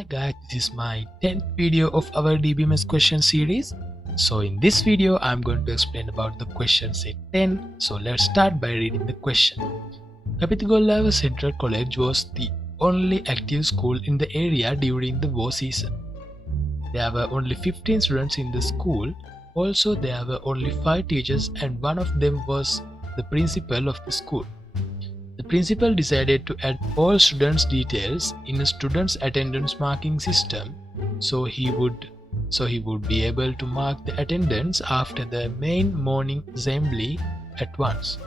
Hi guys, this is my 10th video of our DBMS question series. So in this video, I'm going to explain about the question set 10. So let's start by reading the question. Kapitgolava Central College was the only active school in the area during the war season. There were only 15 students in the school. Also, there were only 5 teachers and one of them was the principal of the school. The principal decided to add all students' details in a student's attendance marking system, so he would be able to mark the attendance after the main morning assembly at once.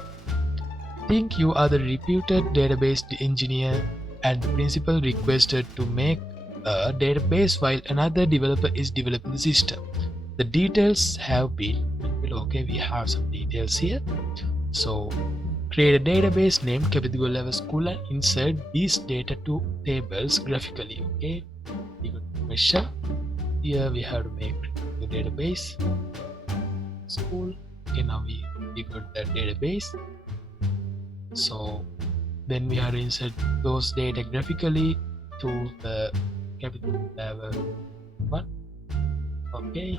Think you are the reputed database engineer and the principal requested to make a database while another developer is developing the system. The details have been okay, we have some details here. So create a database named Kapitgolava School and insert these data to tables graphically. Okay, we got the question. Here we have to make the database school. Okay, now we got that database. So then we have to insert those data graphically to the Kapitgolava one. Okay.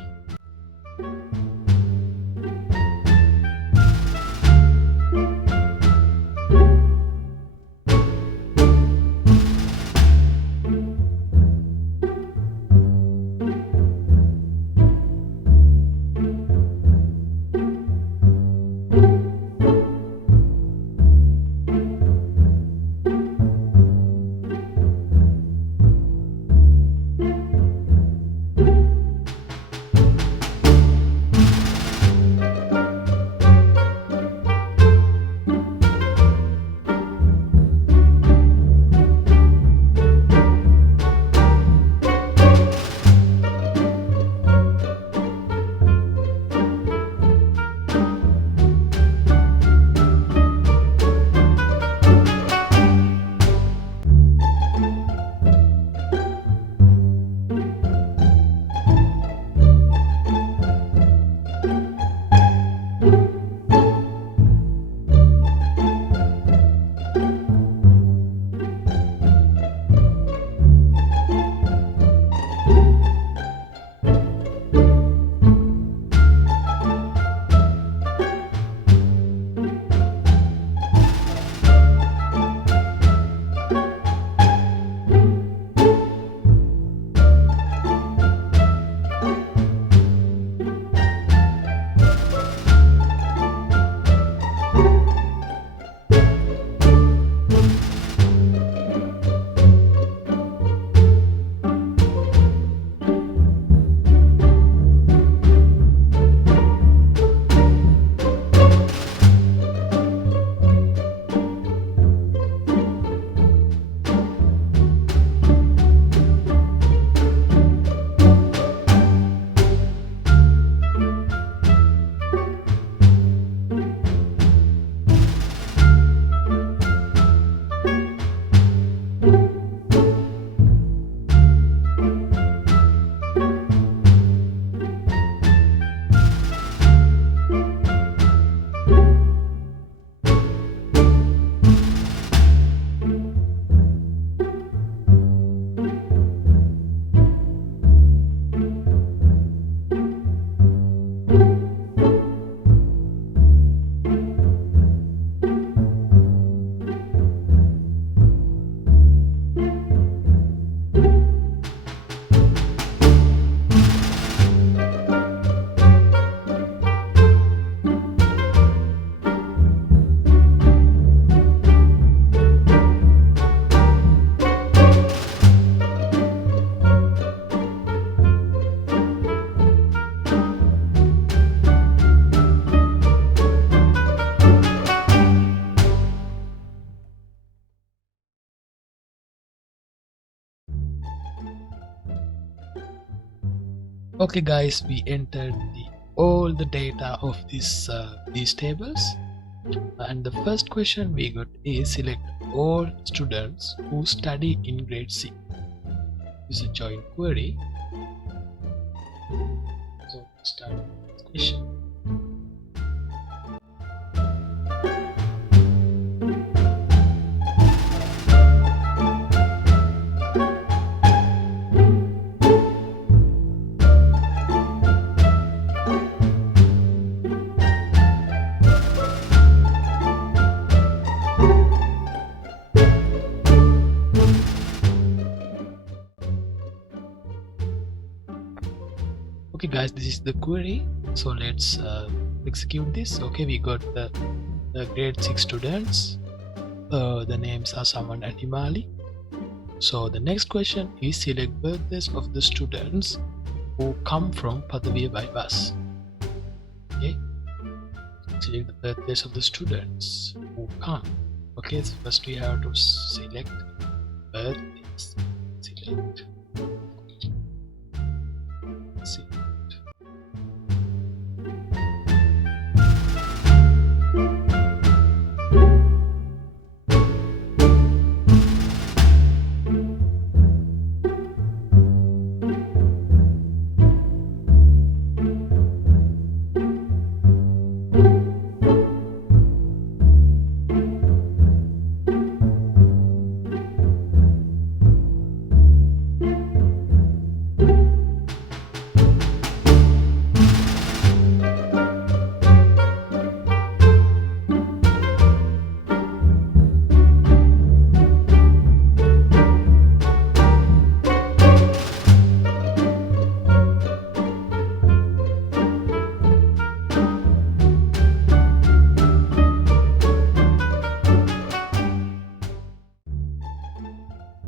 Okay guys, we entered all the data of these tables, and the first question we got is select all students who study in grade C. This is a join query. So let's start with this question. guys, this is the query. So let's execute this. Okay, we got the grade 6 students. The names are Saman and Himali. So the next question is select birthdays of the students who come from Padaviya by bus. Okay, select the birthdays of the students who come. Okay, so first we have to select birthdays. Select.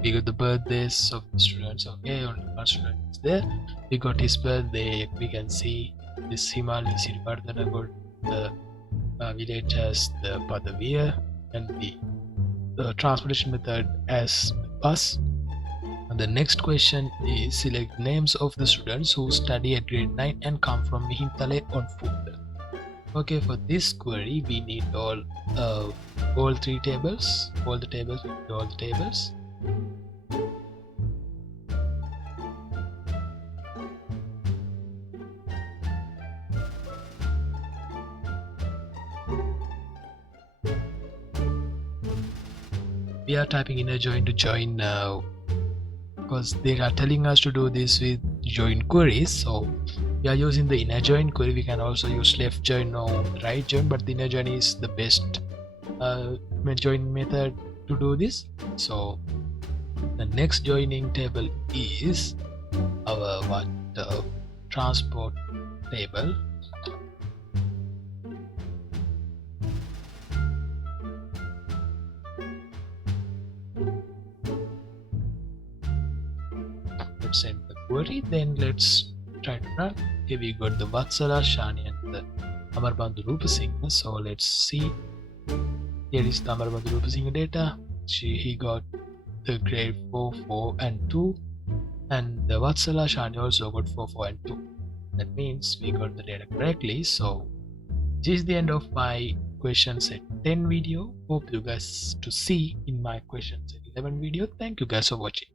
We got the birthdays of the students. Okay, only one student is there. We got his birthday. We can see this Himali Sirivardhana got the village as the Padaviya and the transportation method as bus. And the next question is select names of the students who study at grade 9 and come from Mihintale on foot. Okay, for this query we need all three tables, all the tables. We are typing in a join to join now because they are telling us to do this with join queries. So we are using the inner join query. We can also use left join or right join, but the inner join is the best join method to do this. So the next joining table is our transport table. Let's send the query, then let's try to run. Okay, we got the Vatsala, Shani and the Amarbandhu Rupasinghe. So let's see. Here is the Amarbandhu Rupasinghe data. He got the grade 4, 4 and 2, and the Vatsala Shani also got 4, 4 and 2. That means we got the data correctly. So this is the end of my question set 10 video. Hope you guys to see in my question set 11 video. Thank you guys for watching.